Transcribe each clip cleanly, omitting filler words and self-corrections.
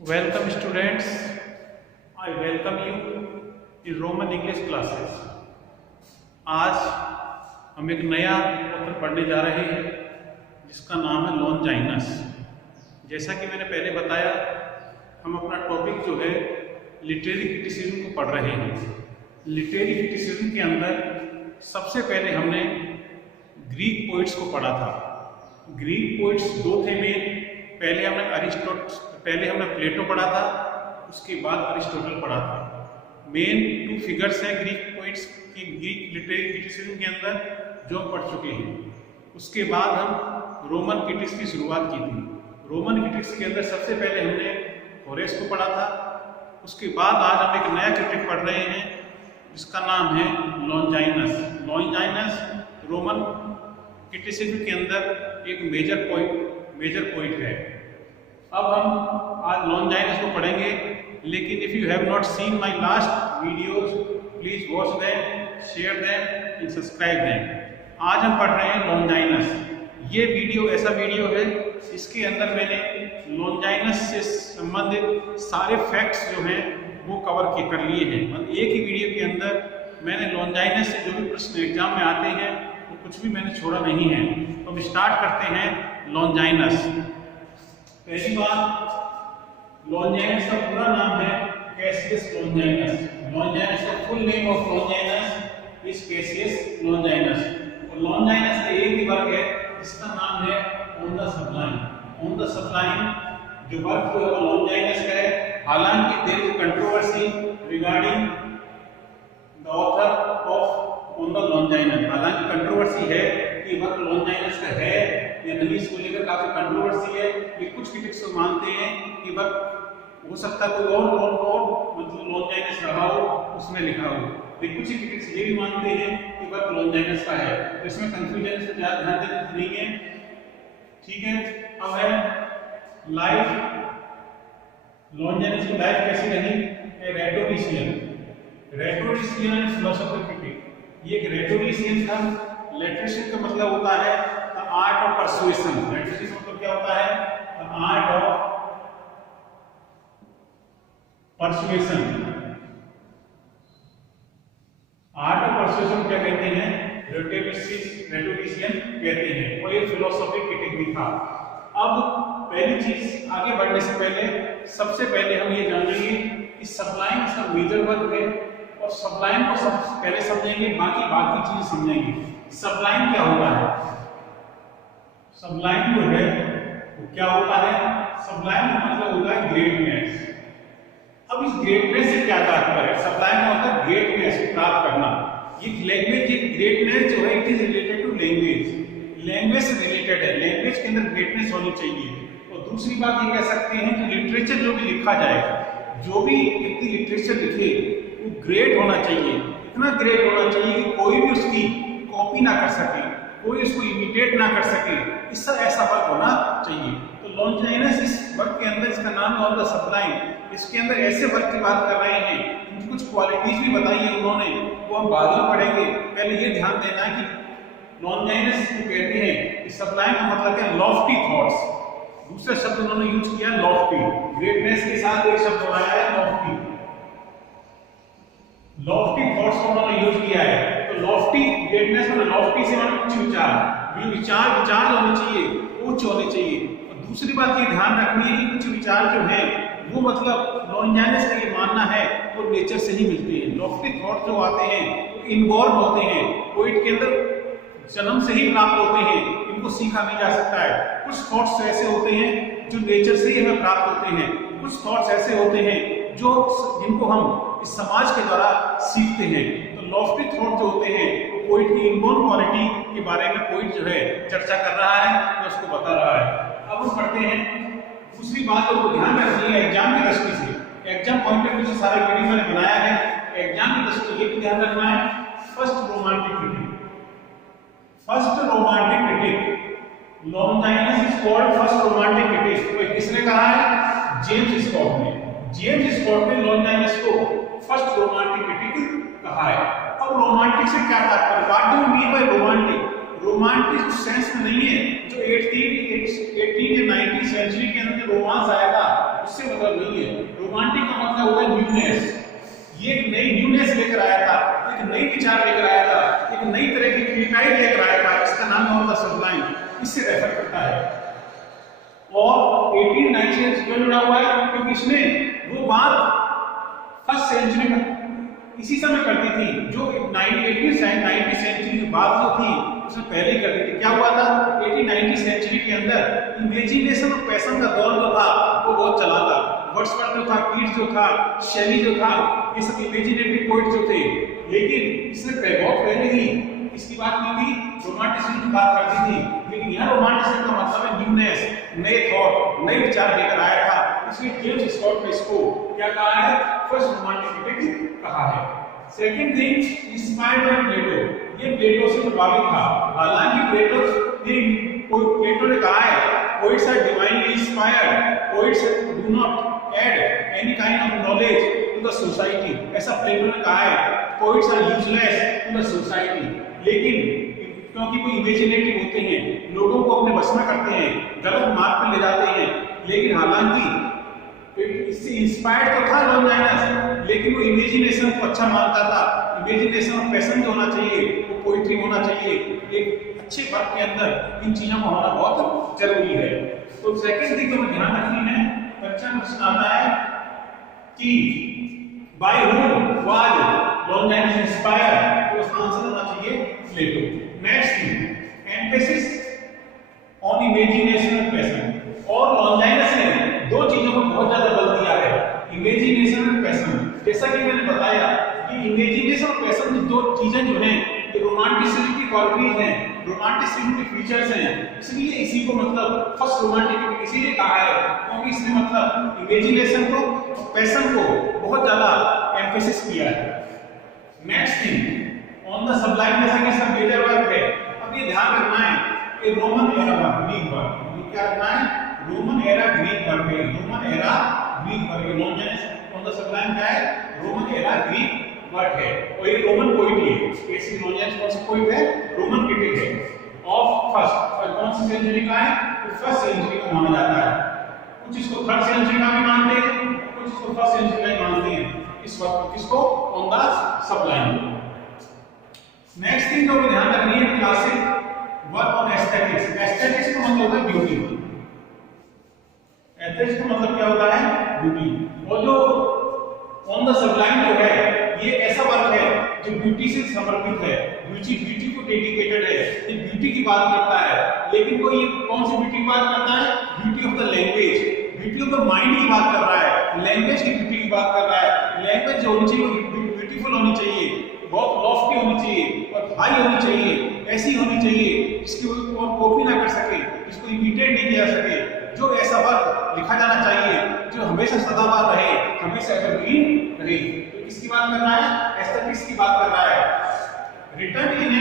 Welcome students, I welcome you in Roman English classes। आज हम एक नया पत्र पढ़ने जा रहे हैं जिसका नाम है लॉन्जाइनस। जैसा कि मैंने पहले बताया, हम अपना टॉपिक जो है लिटरेरी क्रिटिसिज्म को पढ़ रहे हैं। लिटरेरी क्रिटिसिज्म के अंदर सबसे पहले हमने ग्रीक पोइट्स को पढ़ा था। ग्रीक पोइट्स दो थे मेन। पहले हमने प्लेटो पढ़ा था, उसके बाद अरिस्टोटल पढ़ा था। मेन टू फिगर्स हैं ग्रीक पोइट्स की ग्रीक लिटरेरी क्रिटिसिज्म के अंदर जो हम पढ़ चुके हैं। उसके बाद हम रोमन क्रिटिक्स की शुरुआत की थी। रोमन क्रिटिक्स के अंदर सबसे पहले हमने होरेस को पढ़ा था। उसके बाद आज हम एक नया क्रिटिक पढ़ रहे हैं जिसका नाम है लॉन्जाइनस। लॉन्जाइनस रोमन क्रिटिसिज्म के अंदर एक मेजर पॉइंट है। अब हम आज लॉन्जाइनस को पढ़ेंगे, लेकिन if you have not seen my last videos please watch them, share them and subscribe them. आज हम पढ़ रहे हैं लॉन्जाइनस। ये वीडियो ऐसा वीडियो है इसके अंदर मैंने लॉन्जाइनस से संबंधित सारे फैक्ट्स जो हैं वो कवर कर लिए हैं। मतलब एक ही वीडियो के अंदर मैंने लॉन्जाइनस से जो भी प्रश्न एग्जाम में आते हैं वो कुछ भी मैंने छोड़ा नहीं है। तो हम स्टार्ट करते हैं लॉन्जाइनस। पहली बात, लॉन्जाइनस का पूरा नाम है कैसियस लॉन्जाइनस। लॉन्जाइनस का full name of Longinus is Cassius Longinus. और लॉन्जाइनस का एक ही वर्क है जिसका नाम है on the sublime. On the sublime जो वर्क जो है लॉन्जाइनस का है। हालांकि there is controversy regarding the author of on the Longinus. हालांकि कंट्रोवर्सी है कि वर्क लॉन्जाइनस का है या नहीं, इसको लेकर काफी कंट्रोवर्सी है। कि कुछ क्रिटिक्स मानते हैं कि वर्क हो सकता है कोई और मतलब लॉन्जाइनस रहा हो, उसमें लिखा हो। लेकिन कुछ क्रिटिक्स ये भी मानते हैं कि वर्क लॉन्जाइनस का है। तो इसमें कंफ्यूजन से ज्यादा ध्यान देना नहीं है, ठीक है। अब है लाइफ। लॉन्जाइनस की लाइफ कैसी रही? रेटोरिशियन एंड फिलोसोफर क्रिटिक। ये एक रेटोरिशियन था। लिटरेचर का मतलब होता है the art of persuasion. Literature का मतलब क्या होता है? The art of persuasion. Art of persuasion क्या कहते हैं? रेटोरिशियन कहते हैं। और ये फिलोसॉफी क्रिटिक भी था। अब पहली चीज, आगे बढ़ने से पहले सबसे पहले हम ये जानेंगे कि सबलाइन इसका मेजर वर्क है। और सबलाइन को सबसे पहले समझेंगे, बाकी चीज समझेंगे। सबलाइन क्या होता है? सबलाइन जो है वो क्या होता है? सबलाइन का मतलब होता है ग्रेटनेस। अब इस ग्रेटनेस से क्या तात्पर्य है? सबलाइन का मतलब ग्रेटनेस प्राप्त करना। ये लैंग्वेज, ये ग्रेटनेस जो है it is related to language. Language से रिलेटेड है। लैंग्वेज के अंदर ग्रेटनेस होनी चाहिए। और दूसरी बात ये कह सकते हैं कि लिटरेचर जो भी लिखा जाए, जो भी व्यक्ति लिटरेचर लिखे वो ग्रेट होना चाहिए। इतना ग्रेट होना चाहिए कि कोई भी उसकी कॉपी ना कर सके, कोई उसको इमिटेट ना कर सके। इसका ऐसा वर्क होना चाहिए। तो लॉन्जाइनस इस वर्क के अंदर, इसका नाम ऑन द सबलाइन, इसके अंदर ऐसे वर्क की बात कर रहे हैं इनकी कुछ क्वालिटीज भी बताई है उन्होंने, वो हम बाद में पढ़ेंगे। पहले ये ध्यान देना है कि लॉन्जाइनस को कहते हैं कि सबलाइन का मतलब है लॉफ्टी थॉट्स। दूसरा शब्द उन्होंने यूज किया लॉफ्टी। ग्रेटनेस के साथ एक शब्द बनाया है लॉफ्टी। लॉफ्टी थॉट्स को उन्होंने यूज किया है। तो लॉफ्टी ग्रेटनेस में लॉफ्टी से मतलब उच्च विचार। ये विचार जो होने चाहिए उच्च होने चाहिए। और दूसरी बात ये ध्यान रखनी है कि कुछ विचार जो है वो मतलब लॉन्जाइनस का ये मानना है वो नेचर से ही मिलते हैं। लॉफ्टी थॉट जो आते हैं वो इनबॉर्न होते हैं, पोइट के अंदर जन्म से ही प्राप्त होते हैं, इनको सीखा नहीं जा सकता है। कुछ थॉट्स ऐसे होते हैं जो नेचर से ही हमें प्राप्त होते हैं। कुछ थॉट्स ऐसे होते हैं जिनको हम इस समाज के द्वारा सीखते हैं। तो लॉफ्टी थॉट जो होते हैं वो पोइट की इनबॉर्न क्वालिटी के बारे में पोइट जो है चर्चा कर रहा है, तो उसको बता रहा है। अब हम पढ़ते हैं। दूसरी बात को ध्यान रखनी है एग्जाम की दृष्टि से। एग्जाम पॉइंट ऑफ व्यू से सारे वीडियो मैंने बनाया है। एग्जाम की दृष्टि ये भी ध्यान रखना है। First romantic critic. First romantic critic Longinus is called first romantic critic. तो किसने कहा है? जेम्स स्कॉट ने। जेम्स स्कॉट ने लॉन्जाइनस को फर्स्ट रोमांटिक क्रिटिक कहा है। अब रोमांटिक से क्या तात्पर्य? What do you mean by romantic? Romantic sense में नहीं है। जो 18 या 19 सेंचुरी के अंदर रोमांस आया था उससे मतलब नहीं है। रोमांटिक का मतलब होता है न्यूनेस। ये एक नई न्यूनेस लेकर आया था, एक नई विचार लेकर आया था, एक नई तरह की क्रिएटिविटी लेकर आया था। इसका नाम है द सबलाइन, इससे रेफर करता है। और 1890 से क्यों जुड़ा हुआ है? क्योंकि इसने वो बात फर्स्ट सेंचुरी में इसी समय करती थी जो 19 सेंचुरी की बात जो थी उसमें पहले ही करती थी। क्या हुआ था 1890 सेंचुरी के अंदर? इमेजिनेशन और पैशन का दौर जो था वो बहुत चला था। वर्ड्सवर्थ जो था, कीट्स जो था, शेली जो था, ये सब इमेजिनेटिव पोइट जो थे। लेकिन इसने बहुत पहले ही इसकी बात की थी, रोमांटिसिज्म की बात करती थी। लेकिन यहाँ रोमांटिसिज्म का मतलब है न्यूनेस, नए थॉट, नए विचार लेकर आया था। इसलिए जेम्स स्कॉट ने इसको क्या कहा है? फर्स्ट रोमांटिसिज्म कहा है। सेकंड थिंग, इंस्पायर्ड बाय प्लेटो। ये प्लेटो से प्रभावित था। हालांकि प्लेटो ने कहा है poets are divinely inspired, poets do not add any kind of knowledge to the society। ऐसा प्लेटो ने कहा है, poets are useless to the society। लेकिन क्योंकि वो इमेजिनेटिव होते हैं, लोगों को अपने वश में करते हैं, गलत मार्ग पर ले जाते हैं। लेकिन हालांकि इससे इंस्पायर्ड तो था लॉन्जाइनस, लेकिन वो इमेजिनेशन को अच्छा मानता था। इमेजिनेशन और पैशन जो होना चाहिए वो पोइट्री होना चाहिए। एक अच्छे वर्क के अंदर इन चीजों का होना बहुत जरूरी है। तो सेकंड थिंग जो ध्यान रखनी है, परीक्षा में प्रश्न आता है कि by whom was Longinus inspired, तो इसका आंसर होना चाहिए Plato. Next thing, emphasis on imagination and passion. और लॉन्जाइनस ने दो चीजों पर बहुत ज्यादा बल दिया है, इमेजिनेशन और पैशन। जैसा कि मैंने बताया कि इमेजिनेशन और पैशन दो चीजें जो हैं ये रोमांटिसिज्म की क्वालिटीज हैं, रोमांटिसिज्म के फीचर्स हैं। इसलिए इसी को मतलब फर्स्ट रोमांटिक इसीलिए कहा है क्योंकि इसने मतलब इमेजिनेशन को और पैशन को बहुत ज्यादा एम्फेसिस किया है। नेक्स्ट थिंग, ऑन द सबलाइन, जैसा कि इसका मेजर वर्क है। अब ये ध्यान रखना है कि रोमन एरा ग्रीक वर्क, ये क्या रखना है? रोमन एरा ग्रीक वर्क है। रोमन एरा ग्रीक वर्क है। लॉन्जाइनस ऑन द सबलाइन क्या है? रोमन एरा ग्रीक वर्क है। और ये रोमन पोइट्री है। कैसी लॉन्जाइनस कौन सा पोइट है? रोमन क्रिटिक है। ऑफ फर्स्ट, और कौन सी सेंचुरी का है? तो फर्स्ट सेंचुरी का माना जाता है। कुछ इसको थर्ड सेंचुरी का भी मानते हैं, कुछ इसको फर्स्ट सेंचुरी का ही मानते हैं। इस वक्त किसको? On the सबलाइन। नेक्स्ट थिंग जो ध्यान रखनी है, classic work on aesthetics. Aesthetics का मतलब है ब्यूटी। एस्थेटिक्स का मतलब क्या होता है? ब्यूटी। और जो ऑन द सबलाइन जो है ये ऐसा वर्क है जो ब्यूटी से समर्पित है, ब्यूटी को डेडिकेटेड है। ये ब्यूटी की बात करता है। लेकिन कोई ये कौन सी ब्यूटी की बात करता है? Beauty of the language, beauty of the mind की बात कर रहा है, लैंग्वेज की ब्यूटी की बात कर रहा है। लैंग्वेज जो होनी चाहिए वो ब्यूटीफुल होनी चाहिए, बहुत लॉफ्टी होनी चाहिए और हाई होनी चाहिए, ऐसी होनी चाहिए जिसकी कोई कॉपी ना कर सके, जिसको इमिटेट नहीं किया सके। जो ऐसा वर्क लिखा जाना चाहिए जो हमेशा सदाबहार रहे, हमेशा एवरग्रीन रहे। तो किसकी बात कर रहा है? एस्थेटिक्स की बात कर रहा है। रिटर्न इन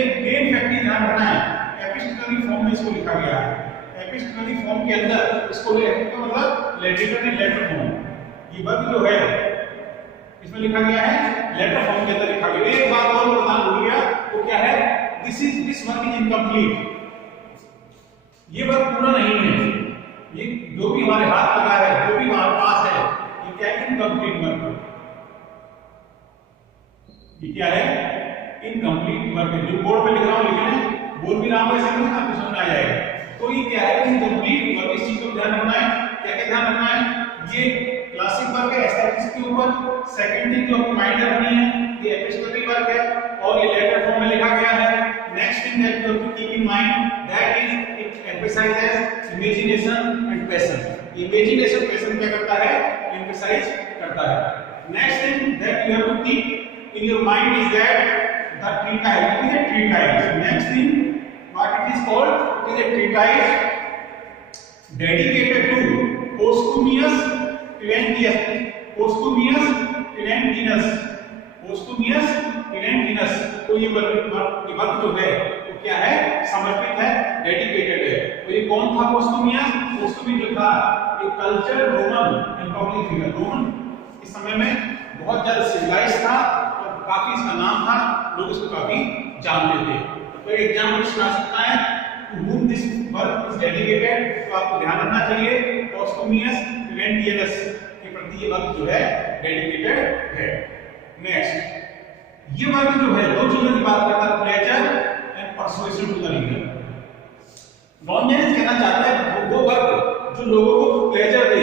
एक मेन फैक्ट ध्यान रखना है, एपिस्टोलरी फॉर्म में इसको लिखा गया है। एपिस्टोलरी फॉर्म के अंदर इसको का मतलब लिटरेरी लेटर फॉर्म। ये वर्क जो है इसमें लिखा गया है लेटर फॉर्म के अंदर लिखा गया। एक बात और बताना भूल गया, वो क्या है? This work is incomplete. ये वर्क पूरा नहीं है। ये जो भी हमारे हाथ लगा है, जो भी हमारे पास है, ये क्या है? Incomplete work. ये क्या है? इनकम्प्लीट वर्क है। जो बोर्ड पे लिख रहा हूं, लिखने बोल भी रहा हूं, ऐसे नहीं आपको समझ आ जाएगा। तो ये क्या है? Incomplete work. इस चीज को ध्यान रखना है। क्या क्या ध्यान रखना है? ये क्लासिक वर्क है एस्थेटिक्स के ऊपर। सेकंड थिंग जो माइंड रखनी है, ये एपिस्टोलरी वर्क है और ये लेटर फॉर्म में लिखा गया है। Next thing that you have to keep in mind that is it emphasizes imagination and passion. Imagination passion क्या करता है? एम्फसाइज करता है। Next thing that you have to keep in your mind is that the treatise, it is a treatise. Next thing, what it is called? It is a treatise dedicated to posthumous Iranianus. तो ये work जो है वो क्या है? समर्पित है, dedicated है। तो ये कौन था पोस्थुमियस? पोस्थुमियस जो था एक culture Roman and public figure. Roman इस समय में बहुत ज्यादा सिविलाइज था, काफी इसका नाम था, लोग इसको काफी जानते थे। तो एग्जाम क्वेश्चन आ सकता है to whom this work is dedicated, तो आपको ध्यान रखना चाहिए posthumous event के प्रति ये वर्क जो है डेडिकेटेड है। नेक्स्ट, ये वर्क जो है दो चीजों की बात करता है, pleasure and persuasion to the reader. Longinus कहना चाहता है वो वर्क जो लोगों को प्लेजर दे,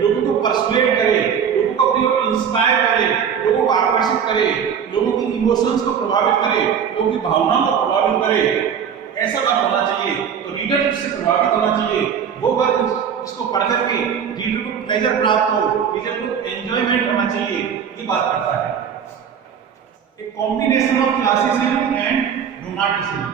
लोगों को परसुएट करे, लोगों को अपनी ओर इंस्पायर करे, लोगों को आकर्षित करे, लोगों की इमोशंस को प्रभावित करे, लोगों की भावनाओं को प्रभावित करे, ऐसा वर्क होना चाहिए। तो रीडर इससे प्रभावित होना चाहिए, वो वर्क इसको पढ़ करके रीडर को प्लेजर प्राप्त हो, रीडर को एंजॉयमेंट होना चाहिए, ये बात करता है। एक combination of classicism and romanticism,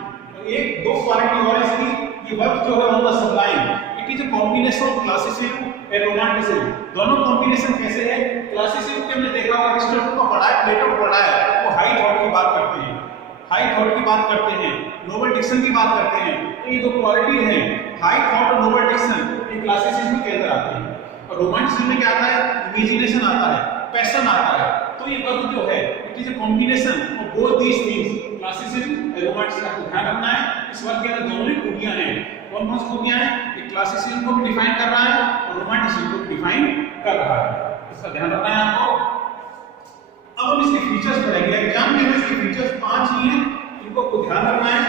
एक दो क्वालिटी और इसकी, ये वर्क जो है on the सबलाइन, it is a combination of classicism and romanticism. दोनों कॉम्बिनेशन कैसे है? क्लासिसिज्म के हमने देखा होगा, अरिस्टोटल को पढ़ा है, प्लेटो को पढ़ा है, वो हाई थॉट की बात करते हैं, हाई थॉट की बात करते हैं, नोबल डिक्शन की बात करते हैं। तो ये दो क्वालिटी है, हाई थॉट और नोबल डिक्शन, ये क्लासिसिज्म के अंदर आते हैं। और रोमांटिसिज्म में क्या आता है? इमेजिनेशन आता है, पैशन आता है। तो ये वर्क जो है it is a combination of both these things, classicism और रोमांटिसिज्म। आपको ध्यान रखना है इस वर्क के अंदर दोनों ही खूबियां हैं। कौन कौन सी खूबियां हैं? ये क्लासिसिज्म को भी डिफाइन कर रहा है और रोमांटिसिज्म को भी डिफाइन कर रहा है, इसका ध्यान रखना है आपको। अब हम इसके फीचर्स पढ़ेंगे। एग्जाम में इसके फीचर्स 5 ही हैं, इनको आपको ध्यान रखना है।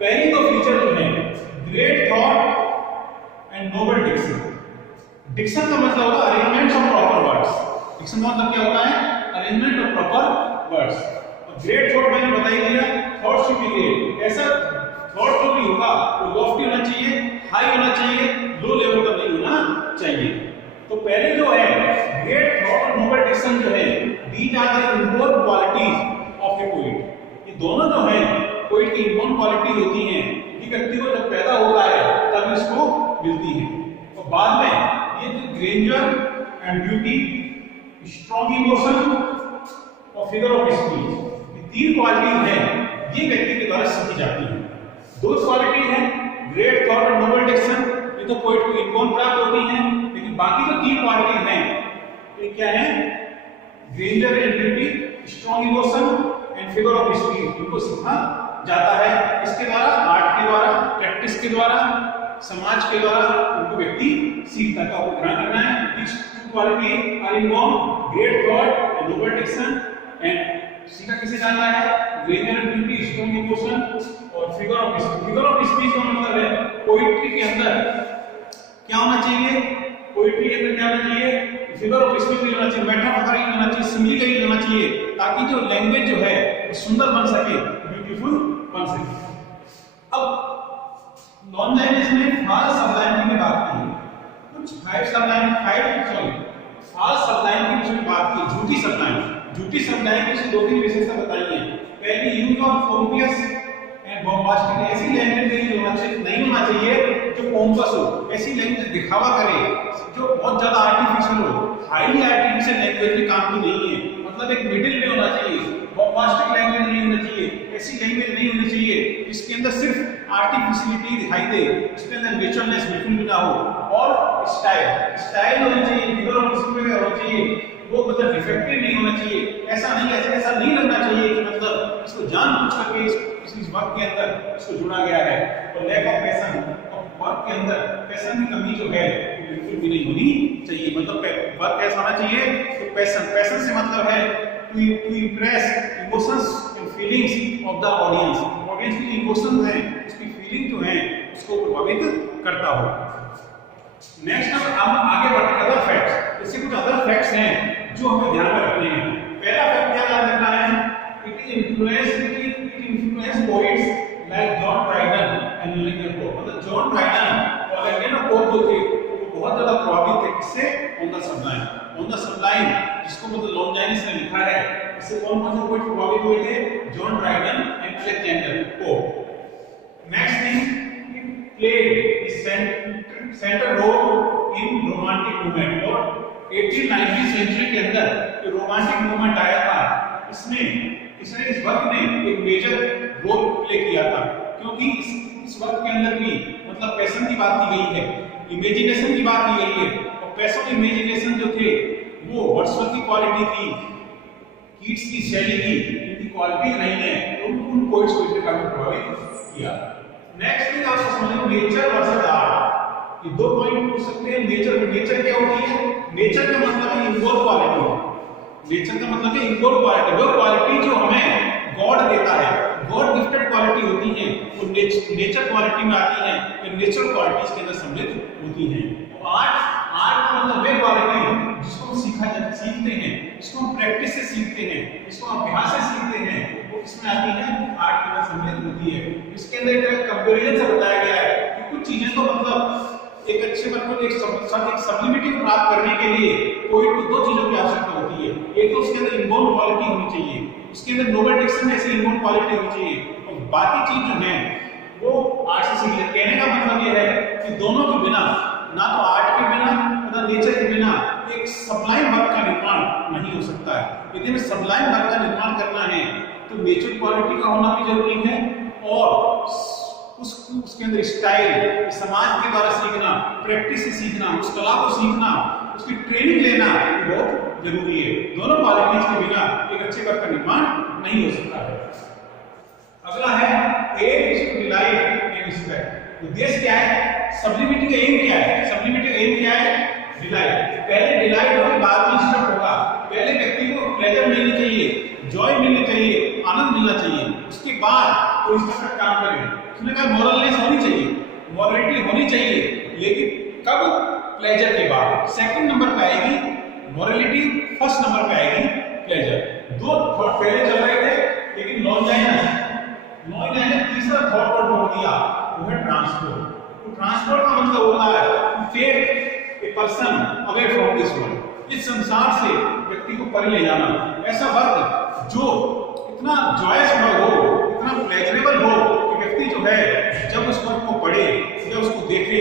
पहली दो फीचर जो है great thought and noble diction. Diction का मतलब होगा arrangement of proper words. Diction का मतलब क्या होता है? Arrangement of proper words. और ग्रेट थॉट मैंने बता ही दिया, थॉट शुड बी ग्रेट। ऐसा थॉट जो भी होगा वो लॉफ्टी होना चाहिए, हाई होना चाहिए, लो लेवल का नहीं होना चाहिए। तो पहले जो है ग्रेट थॉट और नोबल डिक्शन जो है, these are the inborn qualities of a poet. ये दोनों जो है पोएट की इनबोर्न क्वालिटी होती हैं, ये व्यक्ति को जब पैदा होता है तब इसको मिलती है। और बाद में ये जो Granger and beauty, strong emotion और फिगर ऑफ स्पीच, ये तीन क्वालिटीज हैं, ये व्यक्ति के द्वारा सीखी जाती है। दो क्वालिटी है ग्रेट थॉट और नोबल डिक्शन, ये तो पोएट को इनबोर्न प्राप्त होती हैं, लेकिन बाकी जो तीन क्वालिटीज हैं ये क्या है? Grandeur and beauty, strong emotion and figure of speech, इनको सीखा जाता है। इसके द्वारा, आर्ट के द्वारा, प्रैक्टिस के द्वारा, समाज के द्वारा उनको व्यक्ति सीखता है। आपको ध्यान रखना है these two qualities are inborn, great thought and noble diction, and सीखा किसे जाता है? Grandeur and beauty, strong emotion और figure of speech. Figure of speech का मतलब है पोएट्री के अंदर क्या होना चाहिए? पोएट्री के अंदर क्या होना चाहिए? फिगर ऑफ स्पीच भी होना चाहिए, मेटाफर भी होना चाहिए, सिमिली का भी होना चाहिए, ताकि जो लैंग्वेज जो है वो सुंदर बन सके, ब्यूटीफुल बन सके। अब लॉन्जेनिस में फाल्स सबलाइन की बात की है, कुछ फाल्स सबलाइन की बात की, झूठी सबलाइन। झूठी सबलाइन की दो तीन विशेषता बताई है। पहली, यूज ऑफ पोम्पियस एंड बॉम्बास्टिक, ऐसी लैंग्वेज नहीं होना चाहिए जो पोम्पस हो, ऐसी लैंग्वेज दिखावा करे जो बहुत ज्यादा आर्टिफिशियल हो, हाईली आर्टिफिशियल लैंग्वेज में काम की नहीं है, मतलब एक मिडिल में होना चाहिए। बॉम्बास्टिक लैंग्वेज नहीं होना चाहिए, ऐसी लैंग्वेज नहीं होनी चाहिए जिसके अंदर सिर्फ आर्टिफिशियलिटी दिखाई दे, इसके अंदर नेचुरलनेस बिल्कुल भी ना हो। और स्टाइल होनी चाहिए, फिगर ऑफ स्पीच होना चाहिए, वो मतलब डिफेक्टिव नहीं होना चाहिए। ऐसा नहीं लगना चाहिए कि मतलब इसको जानबूझ करके इस वर्क के अंदर इसको जुड़ा गया है। और लैक ऑफ पैशन, और वर्क के अंदर पैशन की कमी जो है बिल्कुल भी नहीं होनी चाहिए। मतलब वर्क कैसा होना चाहिए? तो पैशन से मतलब है to impress emotions and feelings of the audience. Audience की इमोशंस हैं, उसकी फीलिंग जो है उसको प्रभावित करता हो। नेक्स्ट हम आगे बढ़ते हैं अदर फैक्ट्स। इससे कुछ अदर फैक्ट्स हैं जो हमें ध्यान में रखने हैं। पहला फैक्ट क्या याद रखना है? It influence poets like John Dryden and Lincoln pope. मतलब जॉन ड्राइडन और लिंकन पोप जो थे वो बहुत ज्यादा प्रभावित थे किससे? On the sublime. On the सबलाइन जिसको मतलब लॉन्जेनिस ने लिखा है, इससे कौन कौन से पोएट प्रभावित हुए थे? John Dryden and Alexander Pope. Next thing, played central role in romantic movement. और 18th-19th सेंचुरी के अंदर जो रोमांटिक मूवमेंट आया था, इसने इस वर्क ने एक मेजर रोल प्ले किया था, क्योंकि इस वर्क के अंदर भी मतलब पैशन की बात की गई है, इमेजिनेशन की बात की गई है। और पैशन और इमेजिनेशन जो थे वो वर्ड्सवर्थ की क्वालिटी थी, कीट्स की शैली की, इनकी क्वालिटी नहीं है, तो उन पोइट्स को इसने काफी प्रभावित किया। नेक्स्ट थिंग आपको समझना नेचर वर्सेस आर्ट। ये दो पॉइंट पूछ सकते हैं। नेचर क्या होती है? नेचर का मतलब है इनबोर्न क्वालिटी। नेचर का मतलब है इनबोर्न क्वालिटी, वो क्वालिटी जो हमें गॉड देता है, गॉड गिफ्टेड क्वालिटी होती है, वो नेचर क्वालिटी में आती है, ये नेचुरल क्वालिटीज के अंदर सम्मिलित होती हैं। आर्ट का मतलब वे क्वालिटी जिसको हम सीखते हैं, जिसको हम प्रैक्टिस से सीखते हैं, जिसको हम अभ्यास से सीखते हैं, वो किसमें आती है? आर्ट के अंदर सम्मिलित होती है। इसके अंदर एक तरह कंपैरिजन से बताया गया है कि कुछ चीजें तो मतलब एक अच्छे मतलब एक सब्लिमिटी को प्राप्त करने के लिए कोई दो चीजों की आवश्यकता होती है। एक तो उसके अंदर इनबोर्न क्वालिटी होनी चाहिए, उसके अंदर नोबल डिक्शन ऐसी इनबोर्न क्वालिटी होनी चाहिए, और बाकी चीज जो है वो आर्ट से सीख ले। कहने का मतलब ये है कि दोनों के बिना, ना तो आर्ट के बिना ना नेचर के बिना एक सबलाइम वर्क का निर्माण नहीं हो सकता है। यदि हमें सबलाइम वर्क का निर्माण करना है तो नेचुरल क्वालिटी का होना भी जरूरी है, और उसके अंदर स्टाइल समाज के द्वारा सीखना, प्रैक्टिस से सीखना, उस कला को सीखना, उसकी ट्रेनिंग लेना बहुत जरूरी है। दोनों क्वालिटीज के बिना एक अच्छे वर्क का निर्माण नहीं हो सकता है। अगला है aim is to delight and respect. उद्देश्य क्या है? सब्लिमिटी का एम क्या है? सब्लिमिटी का एम क्या है? डिलाइट। पहले डिलाइट होगा, बाद में इंस्ट्रक्ट होगा। पहले व्यक्ति को प्लेजर मिलनी चाहिए, जॉय मिलनी चाहिए, आनंद मिलना चाहिए, उसके बाद वो इंस्ट्रक्टर काम करे। उसने कहा मॉरलनेस होनी चाहिए, मॉरलिटी होनी चाहिए, लेकिन कब? प्लेजर के बाद। सेकंड नंबर पे आएगी मॉरलिटी, फर्स्ट नंबर पे आएगी प्लेजर। दो थॉट पहले चल रहे थे, लेकिन लॉन्जाइनस ने तीसरा थॉट को जोड़ दिया, वो है ट्रांसपोर्ट। तो ट्रांसपोर्ट का मतलब होता है to take a person away from this world, इस संसार से व्यक्ति को परे ले जाना। ऐसा वर्क जो इतना जॉयस हो, इतना प्लेजरेबल हो कि व्यक्ति जो है जब उस वर्क को पढ़े या उसको देखे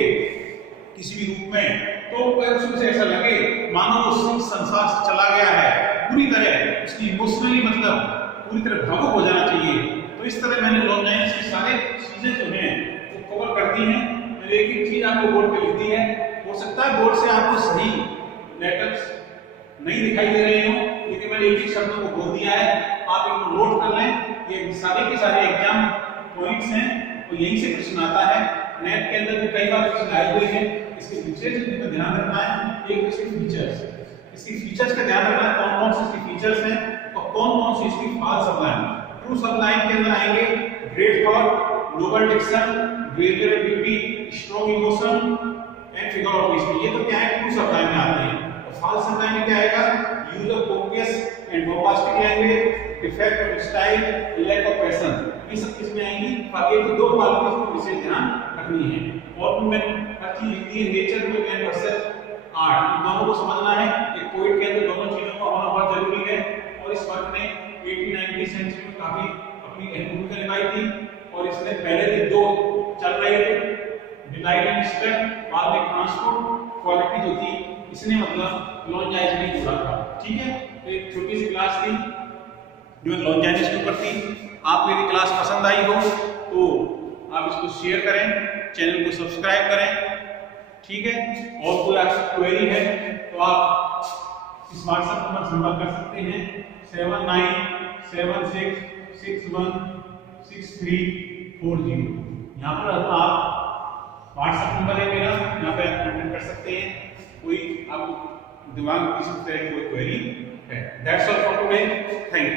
किसी भी रूप में, तो उसको ऐसा लगे मानो वो संसार से चला गया है, पूरी तरह उसकी इमोशनली मतलब पूरी तरह भावुक हो जाना चाहिए। तो इस तरह मैंने लॉन्जाइनस की सारे चीजें जो हैं वो कवर करती हैं। मैंने एक एक चीज आपको बोर्ड पे लिख दी है। हो सकता है बोर्ड से आपको सही लेटर्स नहीं दिखाई दे रहे हो, लेकिन मैंने एक ही शब्दों को बोल दिया है, आप इनको नोट कर लें। ये सारे के सारे एग्जाम पॉइंट्स हैं, तो यहीं से प्रश्न आता है। नेट के अंदर भी कई बार प्रश्न आए हुए हैं। इसके फीचर्स का ध्यान रखना है। एक इसके फीचर्स, इसकी फीचर्स का ध्यान रखना है, कौन कौन से इसके फीचर्स हैं और कौन कौन सी इसकी फॉल्स सबलाइन। ट्रू सबलाइन के अंदर आएंगे great thought, noble diction, graver ability, strong emotion and figure of speech. ये तो क्या है? ट्रू सबलाइन में आते हैं। और फॉल्स सबलाइन में क्या आएगा? Use of copious and bombastic language, defect of style, lack of passion, ये सब किसमें आएंगी? बाकी तो दो क्वालिटीज को विशेष ध्यान रखनी है। और मैंने हर चीज लिख दी है, नेचर में वर्सेस आर्ट, इन दोनों को समझना है। एक पोइट के अंदर दोनों चीजों का होना बहुत जरूरी है। और इस वर्क ने 18-19 सेंचुरी में काफी अपनी अहम भूमिका निभाई थी। और इसने पहले भी दो चल रहे थे, डिलाइट एंड रिस्पेक्ट, बाद में ट्रांसपोर्ट क्वालिटी जो थी इसने मतलब लॉन्जाइनस में जुड़ा था। ठीक है, तो एक छोटी सी क्लास थी जो लॉन्जाइनस के ऊपर थी। आपको यदि क्लास पसंद आई हो तो आप इसको शेयर करें, चैनल को सब्सक्राइब करें। ठीक है, और कोई आपकी क्वेरी है तो आप इस व्हाट्सएप नंबर संपर्क कर सकते हैं 7976616340। यहाँ पर आप व्हाट्सएप नंबर है मेरा, यहाँ पे आप कॉन्टेक्ट कर सकते हैं। कोई आप दिमाग किसी तरह की कोई क्वेरी है। That's all for today, thank you.